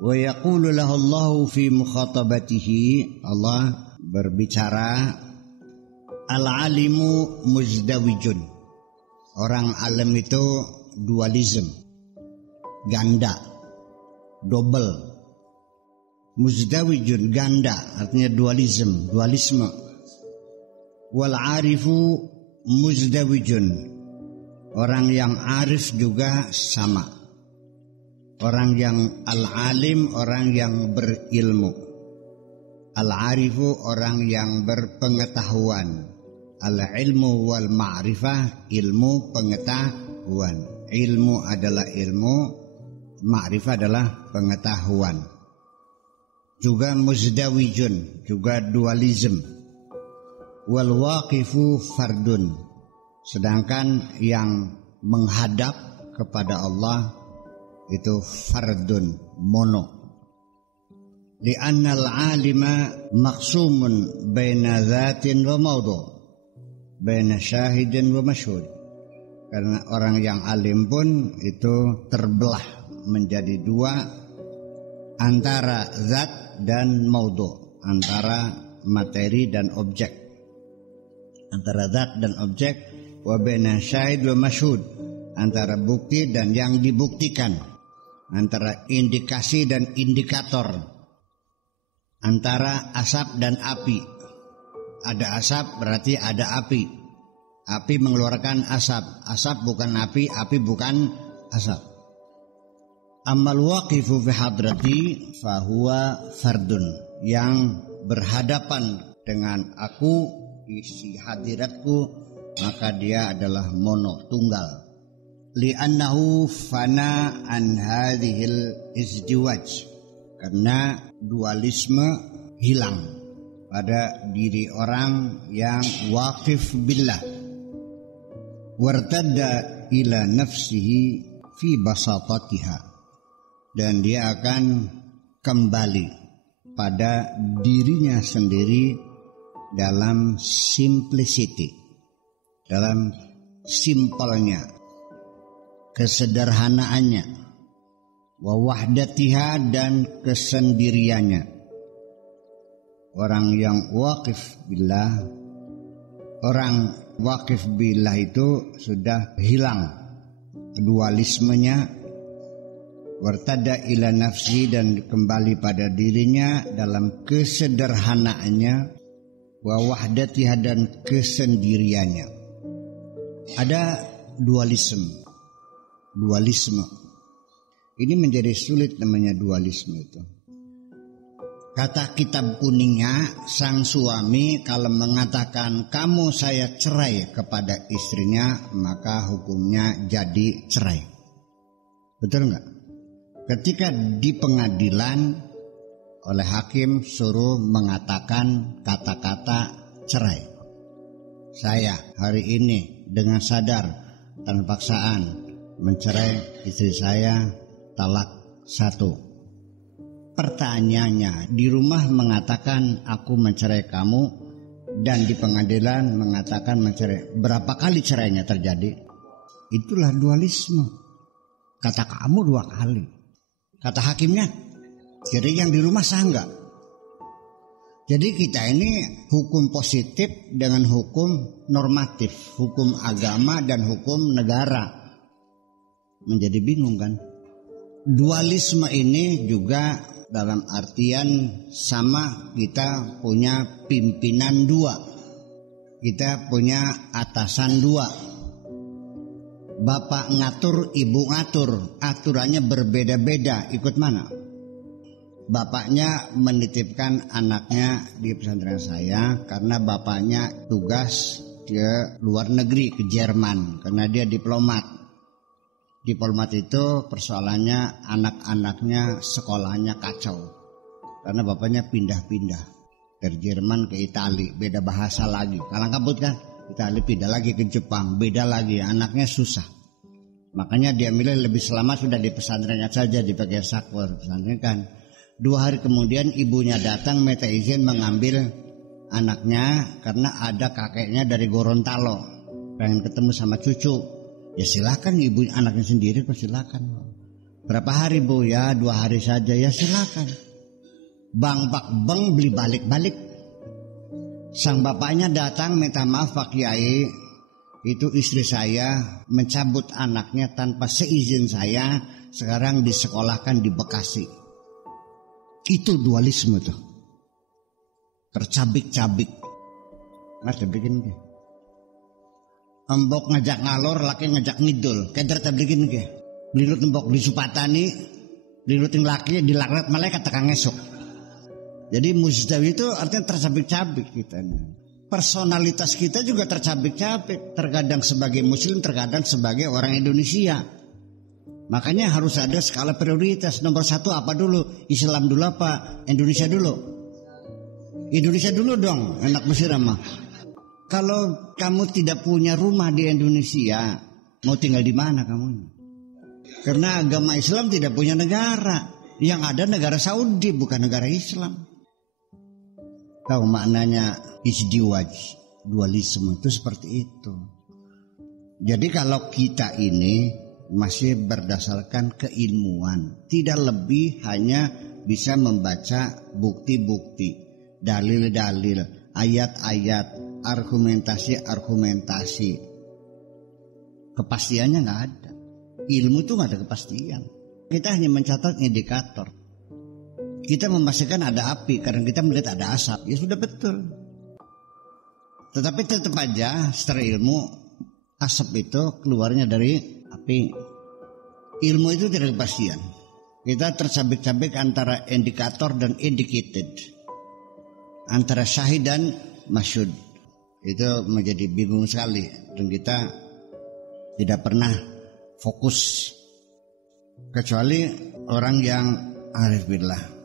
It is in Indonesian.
Wa yaqulu lahu Allahu fi mukhatabatihi, Allah berbicara, al-alimu muzdawijun. Orang alim itu dualism, ganda, double. Muzdawijun, ganda, artinya dualisme. Wal arifu muzdawijun. Orang yang arif juga sama. Orang yang al-alim, orang yang berilmu. Al-arifu, orang yang berpengetahuan. Al-ilmu wal ma'rifah, ilmu pengetahuan. Ilmu adalah ilmu, ma'rifah adalah pengetahuan. Juga muzdawijun, juga dualism. Wal waqifu fardun. Sedangkan yang menghadap kepada Allah itu fardun, mono. Li'annal alima maqsumun baina dzatin wa mawdu', baina syahidin wa masyhud. Karena orang yang alim pun itu terbelah menjadi dua, antara zat dan mawdu', antara materi dan objek. Antara zat dan objek, wa baina syahid wa masyhud, antara bukti dan yang dibuktikan. Antara indikasi dan indikator, antara asap dan api. Ada asap berarti ada api. Api mengeluarkan asap. Asap bukan api, api bukan asap. Ammal waqifu fi hadrati fahuwa fardun. Yang berhadapan dengan aku, isi hadiratku, maka dia adalah mono, tunggal. Li'annahu fana an hadhil izdiwaj, karena dualisme hilang pada diri orang yang waqif billah, wartadda ila nafsihi fi basatatiha, dan dia akan kembali pada dirinya sendiri dalam simplicity, dalam simpelnya, kesederhanaannya, wa wahdatiha, dan kesendiriannya. Orang yang waqif billah, orang waqif billah itu sudah hilang dualismenya, wartada ila nafsi, dan kembali pada dirinya dalam kesederhanaannya, wa wahdatiha, dan kesendiriannya. Ada dualisme. Ini menjadi sulit, namanya dualisme itu. Kata kitab kuningnya, sang suami kalau mengatakan kamu saya cerai kepada istrinya, maka hukumnya jadi cerai. Betul enggak? Ketika di pengadilan oleh hakim suruh mengatakan kata-kata cerai. Saya hari ini dengan sadar dan paksaan mencerai istri saya, talak 1. Pertanyaannya, di rumah mengatakan aku mencerai kamu, dan di pengadilan mengatakan mencerai. Berapa kali cerainya terjadi? Itulah dualisme. Kata kamu 2 kali, kata hakimnya. Jadi yang di rumah sah enggak? Jadi kita ini hukum positif dengan hukum normatif, hukum agama dan hukum negara. Menjadi bingung kan? Dualisme ini juga dalam artian sama, kita punya pimpinan 2, kita punya atasan 2. Bapak ngatur, ibu ngatur, aturannya berbeda-beda. Ikut mana? Bapaknya menitipkan anaknya di pesantren saya karena bapaknya tugas ke luar negeri, ke Jerman, karena dia diplomat. Diplomat itu persoalannya anak-anaknya sekolahnya kacau karena bapaknya pindah-pindah dari Jerman ke Itali, beda bahasa lagi, kalang kabut kan. Itali pindah lagi ke Jepang, beda lagi, anaknya susah. Makanya dia milih lebih selamat sudah di pesantrennya saja, dipakai sakur pesantren kan. 2 hari kemudian ibunya datang minta izin mengambil anaknya karena ada kakeknya dari Gorontalo pengen ketemu sama cucu. Ya silakan, ibu anaknya sendiri kok silakan. Berapa hari Bu? Ya 2 hari saja. Ya silakan. Bang Pak Beng beli balik-balik. Sang bapaknya datang minta maaf Pak Kiai, itu istri saya mencabut anaknya tanpa seizin saya, sekarang disekolahkan di Bekasi. Itu dualisme tuh. Tercabik-cabik. Mas bikin ke. Embok ngajak ngalor, laki ngajak ngidul. Keder bikin ke. Lilut embok disupatani, lilutin laki dilaknat malaikat tekan ngesok. Jadi musdawi itu artinya tercabik-cabik kita. Personalitas kita juga tercabik-cabik. Terkadang sebagai muslim, terkadang sebagai orang Indonesia. Makanya harus ada skala prioritas. Nomor 1 apa dulu? Islam dulu apa? Indonesia dulu? Indonesia dulu dong, anak Mesir mah. Kalau kamu tidak punya rumah di Indonesia, mau tinggal di mana kamu? Karena agama Islam tidak punya negara. Yang ada negara Saudi, bukan negara Islam. Tahu maknanya izdiwaj, dualisme itu seperti itu. Jadi kalau kita ini masih berdasarkan keilmuan, tidak lebih hanya bisa membaca bukti-bukti, dalil-dalil, ayat-ayat, argumentasi-argumentasi. Kepastiannya nggak ada. Ilmu itu nggak ada kepastian. Kita hanya mencatat indikator. Kita memastikan ada api karena kita melihat ada asap. Ya sudah betul. Tetapi tetap aja secara ilmu asap itu keluarnya dari api. Ilmu itu tidak kepastian. Kita tercabik-cabik antara indikator dan indicated. Antara syahid dan masyhud. Itu menjadi bingung sekali. Dan kita tidak pernah fokus. Kecuali orang yang arif billah.